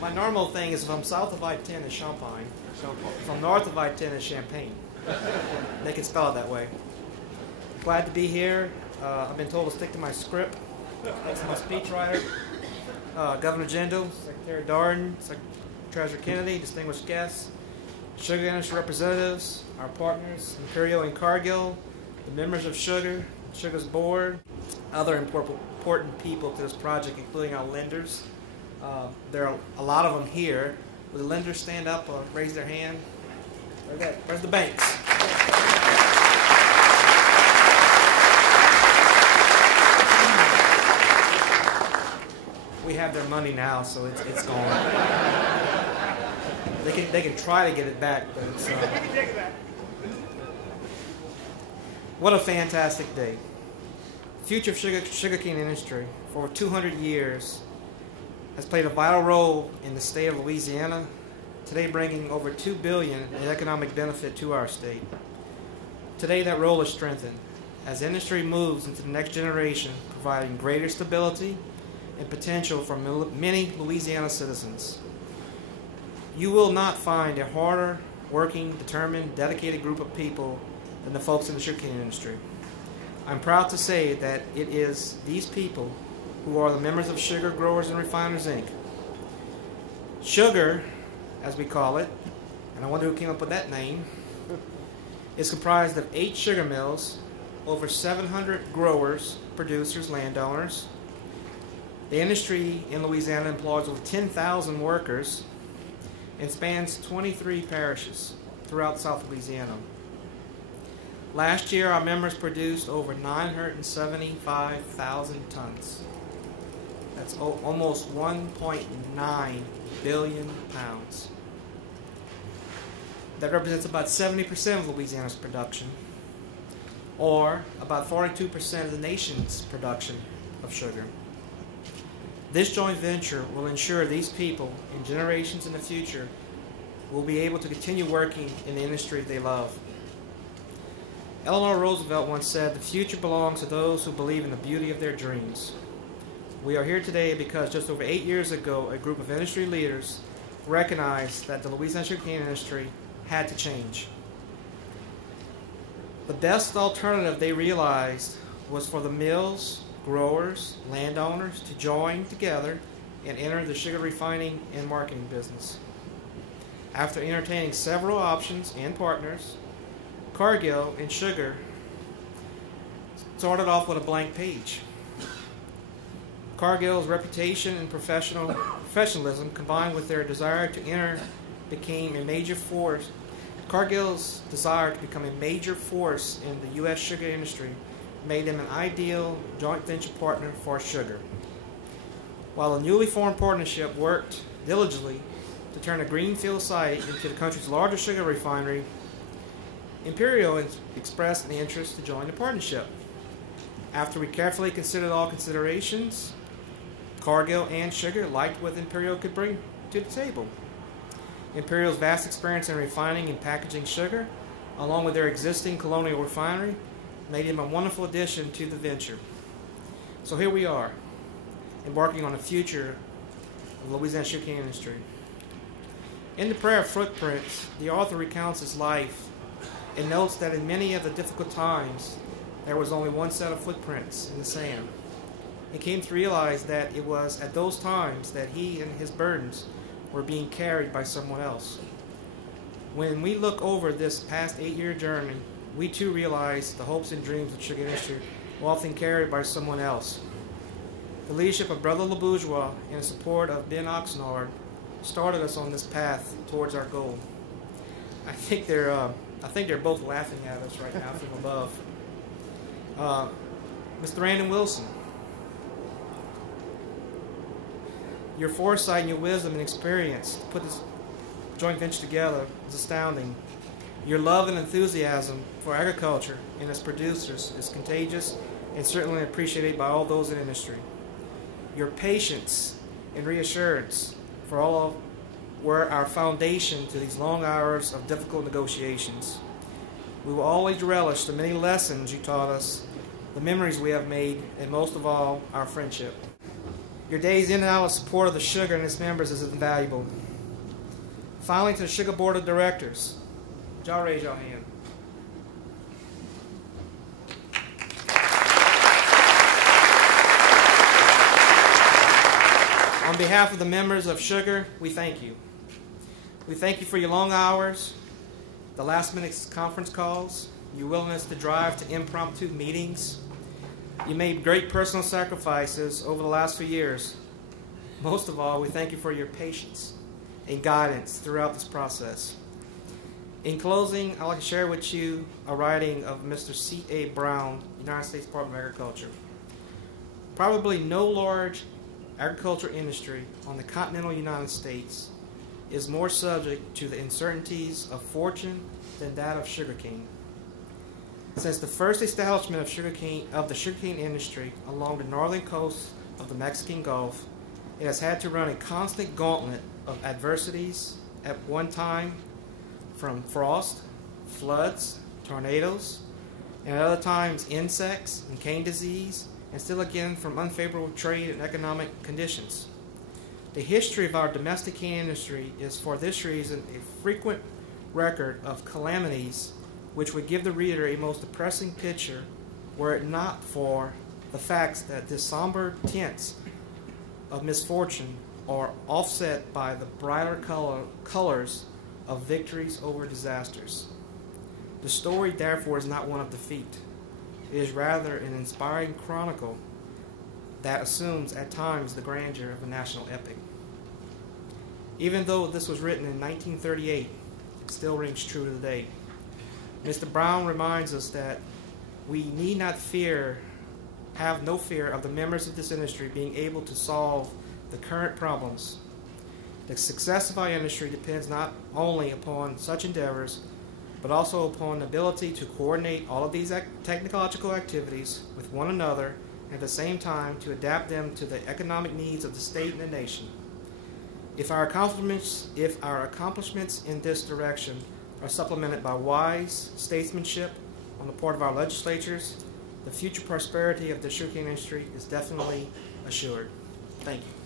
My normal thing is if I'm south of I-10 is Champagne. If I'm north of I-10 is Champagne. They can spell it that way. Glad to be here. I've been told to stick to my script. Thanks to my speechwriter, Governor Jindal, Secretary Darden, Treasurer Kennedy, distinguished guests, sugar industry representatives, our partners, Imperial and Cargill, the members of Sugar's board, other important people to this project, including our lenders. There are a lot of them here. Will the lenders stand up or raise their hand? Where's the banks? We have their money now, so it's gone. They can try to get it back, but it's what a fantastic day. The future of sugarcane industry for over 200 years has played a vital role in the state of Louisiana, today bringing over $2 billion in economic benefit to our state. Today that role is strengthened as industry moves into the next generation, providing greater stability and potential for many Louisiana citizens. You will not find a harder working, determined, dedicated group of people than the folks in the sugarcane industry. I'm proud to say that it is these people who are the members of Sugar Growers and Refiners, Inc. Sugar, as we call it, and I wonder who came up with that name, is comprised of 8 sugar mills, over 700 growers, producers, landowners. The industry in Louisiana employs over 10,000 workers and spans 23 parishes throughout South Louisiana. Last year, our members produced over 975,000 tons. That's almost 1.9 billion pounds. That represents about 70% of Louisiana's production, or about 42% of the nation's production of sugar. This joint venture will ensure these people, in generations in the future, will be able to continue working in the industry they love. Eleanor Roosevelt once said, "The future belongs to those who believe in the beauty of their dreams." We are here today because just over 8 years ago, a group of industry leaders recognized that the Louisiana sugarcane industry had to change. The best alternative they realized was for the mills, growers, landowners to join together and enter the sugar refining and marketing business. After entertaining several options and partners, Cargill and Sugar started off with a blank page. Cargill's reputation and professionalism combined with their desire to enter became a major force. Cargill's desire to become a major force in the U.S. sugar industry made them an ideal joint venture partner for Sugar. While the newly formed partnership worked diligently to turn a greenfield site into the country's largest sugar refinery, Imperial expressed an interest to join the partnership. After we carefully considered all considerations, Cargill and Sugar liked what Imperial could bring to the table. Imperial's vast experience in refining and packaging sugar, along with their existing colonial refinery, made him a wonderful addition to the venture. So here we are, embarking on the future of the Louisiana sugarcane industry. In the prayer of Footprints, the author recounts his life and notes that in many of the difficult times, there was only one set of footprints in the sand. He came to realize that it was at those times that he and his burdens were being carried by someone else. When we look over this past 8-year journey, we too realize the hopes and dreams of the sugar industry were often carried by someone else. The leadership of Brother LeBourgeois and the support of Ben Oxnard started us on this path towards our goal. I think they're both laughing at us right now from above. Mr. Brandon Wilson, your foresight and your wisdom and experience to put this joint venture together is astounding. Your love and enthusiasm for agriculture and its producers is contagious and certainly appreciated by all those in the industry. Your patience and reassurance for all were our foundation to these long hours of difficult negotiations. We will always relish the many lessons you taught us, the memories we have made, and most of all, our friendship. Your days in and out of support of the sugar and its members is invaluable. Finally, to the Sugar Board of Directors. Would y'all raise your hand? On behalf of the members of Sugar, we thank you. We thank you for your long hours, the last-minute conference calls, your willingness to drive to impromptu meetings. You made great personal sacrifices over the last few years. Most of all, we thank you for your patience and guidance throughout this process. In closing, I'd like to share with you a writing of Mr. C.A. Brown, United States Department of Agriculture. Probably no large agriculture industry on the continental United States is more subject to the uncertainties of fortune than that of sugarcane. Since the first establishment of the sugarcane industry along the northern coast of the Mexican Gulf, it has had to run a constant gauntlet of adversities at one time, from frost, floods, tornadoes, and at other times insects and cane disease, and still again from unfavorable trade and economic conditions. The history of our domestic cane industry is for this reason a frequent record of calamities which would give the reader a most depressing picture were it not for the facts that the somber tints of misfortune are offset by the brighter colors of victories over disasters. The story, therefore, is not one of defeat. It is rather an inspiring chronicle that assumes at times the grandeur of a national epic. Even though this was written in 1938, it still rings true today. Mr. Brown reminds us that we need not have no fear of the members of this industry being able to solve the current problems. The success of our industry depends not only upon such endeavors, but also upon the ability to coordinate all of these technological activities with one another and at the same time to adapt them to the economic needs of the state and the nation. If our accomplishments in this direction are supplemented by wise statesmanship on the part of our legislatures, the future prosperity of the sugarcane industry is definitely assured. Thank you.